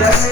Yes.